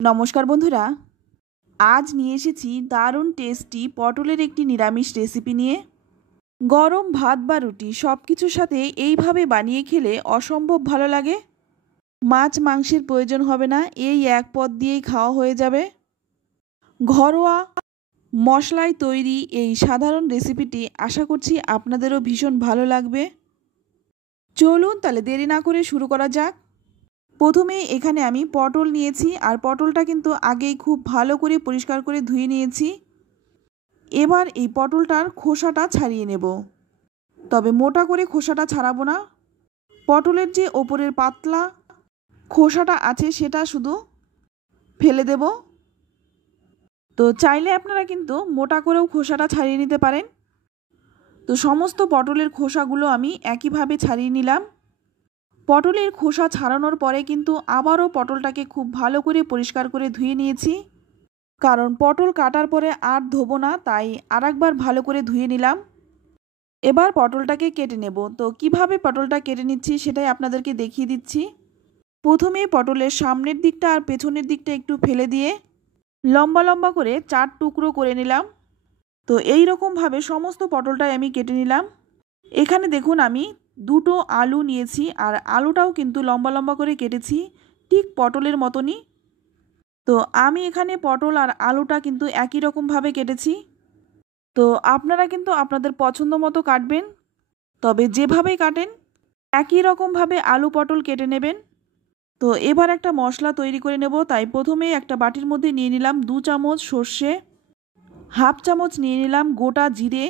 নমস্কার বন্ধুরা, আজ নিয়ে এসেছি দারুণ টেস্টি পটলের একটি নিরামিষ রেসিপি নিয়ে। গরম ভাত বা রুটি সব কিছুর সাথে এইভাবে বানিয়ে খেলে অসম্ভব ভালো লাগে। মাছ মাংসের প্রয়োজন হবে না, এই এক পদ দিয়েই খাওয়া হয়ে যাবে। ঘরোয়া মশলায় তৈরি এই সাধারণ রেসিপিটি আশা করছি আপনাদেরও ভীষণ ভালো লাগবে। চলুন তাহলে দেরি না করে শুরু করা যাক। প্রথমে এখানে আমি পটল নিয়েছি, আর পটলটা কিন্তু আগেই খুব ভালো করে পরিষ্কার করে ধুয়ে নিয়েছি। এবার এই পটলটার খোসাটা ছাড়িয়ে নেব, তবে মোটা করে খোসাটা ছাড়াবো না। পটলের যে ওপরের পাতলা খোসাটা আছে সেটা শুধু ফেলে দেব। তো চাইলে আপনারা কিন্তু মোটা করেও খোসাটা ছাড়িয়ে নিতে পারেন। তো সমস্ত পটলের খোসাগুলো আমি একইভাবে ছাড়িয়ে নিলাম। পটলের খোসা ছাড়ানোর পরে কিন্তু আবারও পটলটাকে খুব ভালো করে পরিষ্কার করে ধুয়ে নিয়েছি, কারণ পটল কাটার পরে আর ধোবো না, তাই আরেকবার ভালো করে ধুয়ে নিলাম। এবার পটলটাকে কেটে নেব। তো কিভাবে পটলটা কেটে নিচ্ছি সেটাই আপনাদেরকে দেখিয়ে দিচ্ছি। প্রথমে পটলের সামনের দিকটা আর পেছনের দিকটা একটু ফেলে দিয়ে লম্বা লম্বা করে 4 টুকরো করে নিলাম। তো এই রকমভাবে সমস্ত পটলটাই আমি কেটে নিলাম। এখানে দেখুন আমি দুটো আলু নিয়েছি, আর আলুটাও কিন্তু লম্বা লম্বা করে কেটেছি, ঠিক পটলের মতনই। তো আমি এখানে পটল আর আলুটা কিন্তু একই রকমভাবে কেটেছি। তো আপনারা কিন্তু আপনাদের পছন্দ মতো কাটবেন, তবে যেভাবেই কাটেন একই রকমভাবে আলু পটল কেটে নেবেন। তো এবার একটা মশলা তৈরি করে নেব। তাই প্রথমেই একটা বাটির মধ্যে নিয়ে নিলাম 2 চামচ সর্ষে, হাফ চামচ নিয়ে নিলাম গোটা জিরে,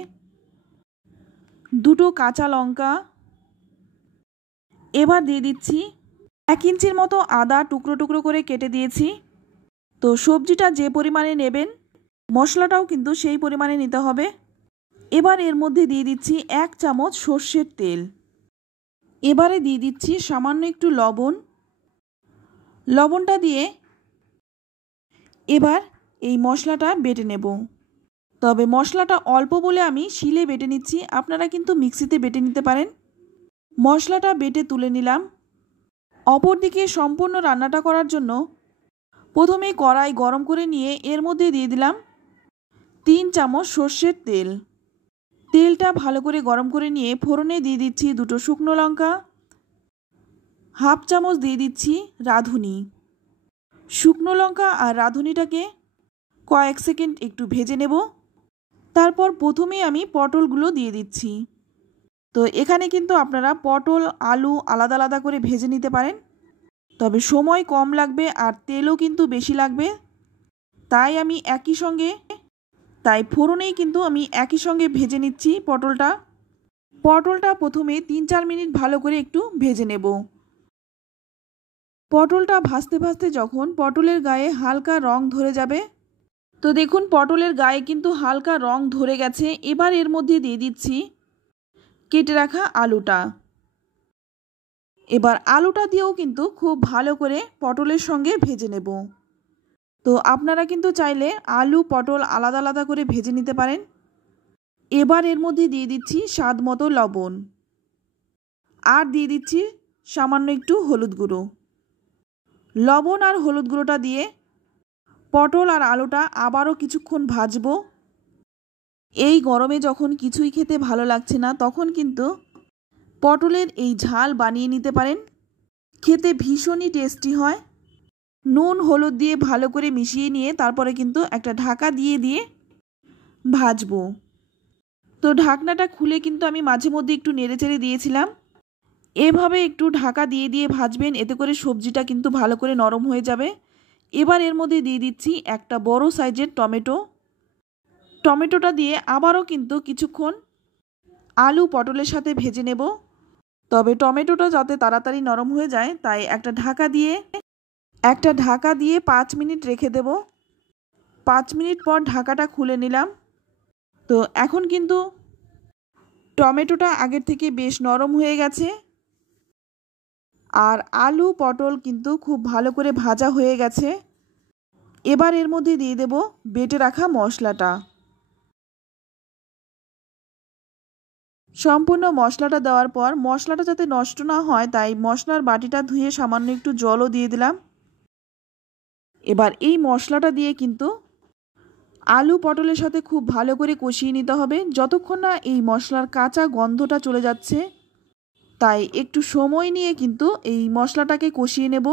দুটো কাঁচা লঙ্কা। এবার দিয়ে দিচ্ছি 1 ইঞ্চির মতো আদা টুকরো টুকরো করে কেটে দিয়েছি। তো সবজিটা যে পরিমাণে নেবেন মশলাটাও কিন্তু সেই পরিমাণে নিতে হবে। এবার এর মধ্যে দিয়ে দিচ্ছি 1 চামচ সর্ষের তেল। এবারে দিয়ে দিচ্ছি সামান্য একটু লবণ। লবণটা দিয়ে এবার এই মশলাটা বেটে নেব। তবে মশলাটা অল্প বলে আমি শিলে বেটে নিচ্ছি, আপনারা কিন্তু মিক্সিতে বেটে নিতে পারেন। মশলাটা বেটে তুলে নিলাম। অপরদিকে সম্পূর্ণ রান্নাটা করার জন্য প্রথমে কড়াই গরম করে নিয়ে এর মধ্যে দিয়ে দিলাম 3 চামচ সর্ষের তেল। তেলটা ভালো করে গরম করে নিয়ে ফোড়নে দিয়ে দিচ্ছি 2টো শুকনো লঙ্কা, হাফ চামচ দিয়ে দিচ্ছি রাঁধুনি। শুকনো লঙ্কা আর রাঁধুনিটাকে কয়েক সেকেন্ড একটু ভেজে নেব। তারপর প্রথমেই আমি পটলগুলো দিয়ে দিচ্ছি। তো এখানে কিন্তু আপনারা পটল আলু আলাদা আলাদা করে ভেজে নিতে পারেন, তবে সময় কম লাগবে আর তেলও কিন্তু বেশি লাগবে। তাই ফোড়নেই কিন্তু আমি একই সঙ্গে ভেজে নিচ্ছি পটলটা প্রথমে 3-4 মিনিট ভালো করে একটু ভেজে নেব। পটলটা ভাজতে ভাজতে যখন পটলের গায়ে হালকা রং ধরে যাবে, তো দেখুন পটলের গায়ে কিন্তু হালকা রং ধরে গেছে। এবার এর মধ্যে দিয়ে দিচ্ছি কেটে রাখা আলুটা। এবার আলুটা দিয়েও কিন্তু খুব ভালো করে পটলের সঙ্গে ভেজে নেব। তো আপনারা কিন্তু চাইলে আলু পটল আলাদা আলাদা করে ভেজে নিতে পারেন। এবার এর মধ্যে দিয়ে দিচ্ছি স্বাদ মতো লবণ, আর দিয়ে দিচ্ছি সামান্য একটু হলুদ গুঁড়ো। লবণ আর হলুদ গুঁড়োটা দিয়ে পটল আর আলুটা আবারও কিছুক্ষণ ভাজবো। এই গরমে যখন কিছুই খেতে ভালো লাগছে না, তখন কিন্তু পটলের এই ঝাল বানিয়ে নিতে পারেন, খেতে ভীষণই টেস্টি হয়। নুন হলুদ দিয়ে ভালো করে মিশিয়ে নিয়ে তারপরে কিন্তু একটা ঢাকা দিয়ে ভাজবো। তো ঢাকনাটা খুলে কিন্তু আমি মাঝে মধ্যে একটু নেড়েচেড়ে দিয়েছিলাম। এভাবে একটু ঢাকা দিয়ে ভাজবেন, এতে করে সবজিটা কিন্তু ভালো করে নরম হয়ে যাবে। এবার এর মধ্যে দিয়ে দিচ্ছি একটা বড় সাইজের টমেটোটা দিয়ে আবারও কিন্তু কিছুক্ষণ আলু পটলের সাথে ভেজে নেব। তবে টমেটোটা যাতে তাড়াতাড়ি নরম হয়ে যায়, তাই একটা ঢাকা দিয়ে 5 মিনিট রেখে দেব। 5 মিনিট পর ঢাকাটা খুলে নিলাম। তো এখন কিন্তু টমেটোটা আগের থেকে বেশ নরম হয়ে গেছে, আর আলু পটল কিন্তু খুব ভালো করে ভাজা হয়ে গেছে। এবার এর মধ্যে দিয়ে দেব বেটে রাখা মশলাটা। সম্পূর্ণ মশলাটা দেওয়ার পর মশলাটা যাতে নষ্ট না হয়, তাই মশলার বাটিটা ধুয়ে সামান্য একটু জলও দিয়ে দিলাম। এবার এই মশলাটা দিয়ে কিন্তু আলু পটলের সাথে খুব ভালো করে কষিয়ে নিতে হবে যতক্ষণ না এই মশলার কাঁচা গন্ধটা চলে যাচ্ছে। তাই একটু সময় নিয়ে কিন্তু এই মশলাটাকে কষিয়ে নেব।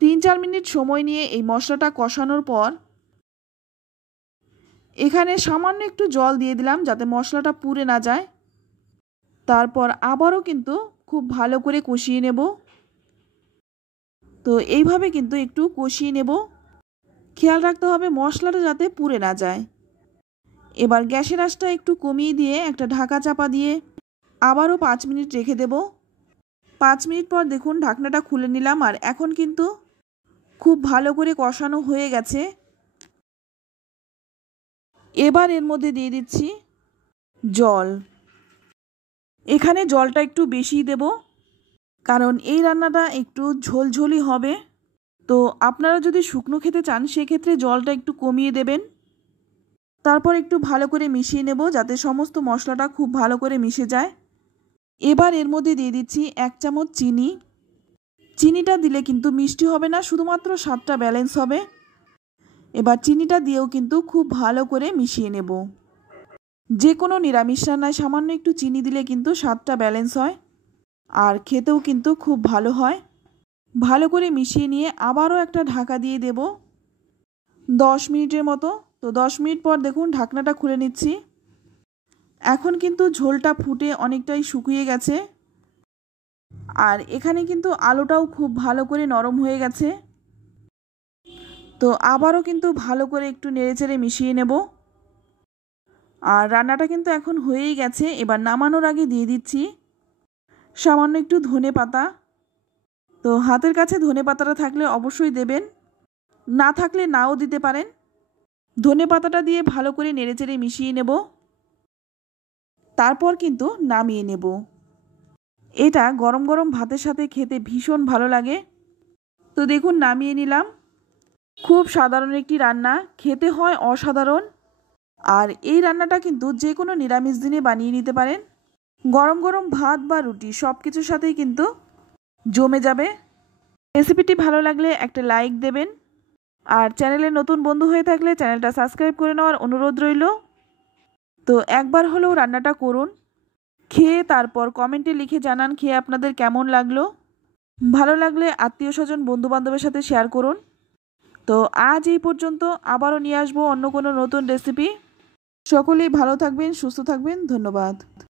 3-4 মিনিট সময় নিয়ে এই মশলাটা কষানোর পর এখানে সামান্য একটু জল দিয়ে দিলাম যাতে মশলাটা পুড়ে না যায়। তারপর আবারও কিন্তু খুব ভালো করে কষিয়ে নেব। তো এইভাবে কিন্তু একটু কষিয়ে নেব। খেয়াল রাখতে হবে মশলাটা যাতে পুড়ে না যায়। এবার গ্যাসের আঁচটা একটু কমিয়ে দিয়ে একটা ঢাকা চাপা দিয়ে আবারও 5 মিনিট রেখে দেব। 5 মিনিট পর দেখুন ঢাকনাটা খুলে নিলাম আর এখন কিন্তু খুব ভালো করে কষানো হয়ে গেছে। এবার এর মধ্যে দিয়ে দিচ্ছি জল। এখানে জলটা একটু বেশি দেব কারণ এই রান্নাটা একটু ঝোলঝোলি হবে। তো আপনারা যদি শুকনো খেতে চান সেক্ষেত্রে জলটা একটু কমিয়ে দেবেন। তারপর একটু ভালো করে মিশিয়ে নেব যাতে সমস্ত মশলাটা খুব ভালো করে মিশে যায়। এবার এর মধ্যে দিয়ে দিচ্ছি 1 চামচ চিনি। চিনিটা দিলে কিন্তু মিষ্টি হবে না, শুধুমাত্র স্বাদটা ব্যালেন্স হবে। এবার চিনিটা দিয়েও কিন্তু খুব ভালো করে মিশিয়ে নেব। যে কোনো নিরামিষ রান্নায় সামান্য একটু চিনি দিলে কিন্তু স্বাদটা ব্যালেন্স হয় আর খেতেও কিন্তু খুব ভালো হয়। ভালো করে মিশিয়ে নিয়ে আবারও একটা ঢাকা দিয়ে দেব 10 মিনিটের মতো। তো 10 মিনিট পর দেখুন ঢাকনাটা খুলে নিচ্ছি। এখন কিন্তু ঝোলটা ফুটে অনেকটাই শুকিয়ে গেছে আর এখানে কিন্তু আলুটাও খুব ভালো করে নরম হয়ে গেছে। তো আবারও কিন্তু ভালো করে একটু নেড়েচেড়ে মিশিয়ে নেব। আর রান্নাটা কিন্তু এখন হয়েই গেছে। এবার নামানোর আগে দিয়ে দিচ্ছি সামান্য একটু ধনেপাতা। তো হাতের কাছে ধনেপাতাটা থাকলে অবশ্যই দেবেন, না থাকলে নাও দিতে পারেন। ধনেপাতাটা দিয়ে ভালো করে নেড়েচেড়ে মিশিয়ে নেব। তারপর কিন্তু নামিয়ে নেব। এটা গরম গরম ভাতের সাথে খেতে ভীষণ ভালো লাগে। তো দেখুন নামিয়ে নিলাম। খুব সাধারণ একটি রান্না, খেতে হয় অসাধারণ। আর এই রান্নাটা কিন্তু যে কোনো নিরামিষ দিনে বানিয়ে নিতে পারেন। গরম গরম ভাত বা রুটি সব কিছুর সাথেই কিন্তু জমে যাবে। রেসিপিটি ভালো লাগলে একটা লাইক দেবেন আর চ্যানেলে নতুন বন্ধু হয়ে থাকলে চ্যানেলটা সাবস্ক্রাইব করে নেওয়ার অনুরোধ রইল। তো একবার হলেও রান্নাটা করুন, খেয়ে তারপর কমেন্টে লিখে জানান খেয়ে আপনাদের কেমন লাগলো। ভালো লাগলে আত্মীয় স্বজন বন্ধু বান্ধবের সাথে শেয়ার করুন। তো আজ এই পর্যন্ত, আবারও নিয়ে আসবো অন্য কোনো নতুন রেসিপি। সকলেই ভালো থাকবেন, সুস্থ থাকবেন। ধন্যবাদ।